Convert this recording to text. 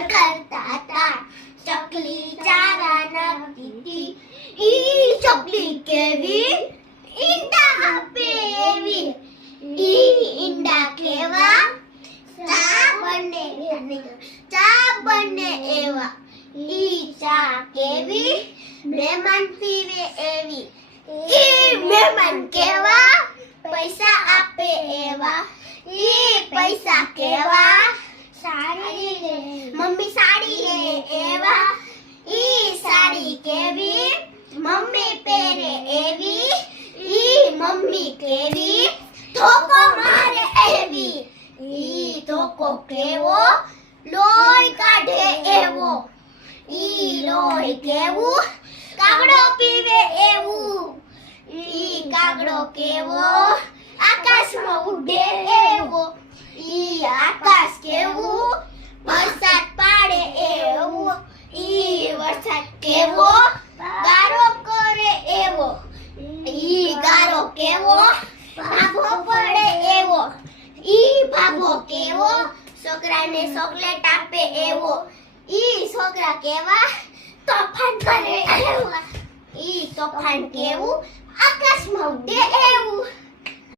Colour કરતા હતા. ચકલી ચારા નાખતી હતી. ઈ ચકલી કેવી ઈંડા આપે એવી. ઈ ઈંડા કેવા ચા બને એવા. ઈ ચા કેવી મહેમાન પીવે એવી. ઈ મહેમાન કેવા પૈસા આપે એવા. ઈ પૈસા કેવા મમ્મી સાડી લે એવા. ઈ સાડી કેવી મમ્મી પહેરે એવી. ઈ મમ્મી કેવી ધોકો મારે એવી. ઈ ધોકો કેવો લોહી કાઢે એવો. ઈ લોહી કેવું કાગડો પીવે એવું. ઈ કાગડો કેવો આકાશમાં ઉડે એવો. ઈ આકાશ કેવું વરસાદ પાડે એવું. ઈ વરસાદ કેવો ગારો કરે એવો. ઈ ગારો કેવો ભાભો પડે એવો. ઈ ભાભો કેવો છોકરાને ચોકલેટ આપે એવો. ઈ છોકરા કેવા તોફાન કરે એવા. ઈ તોફાન કેવું આકાશમાં ઉડે એવું.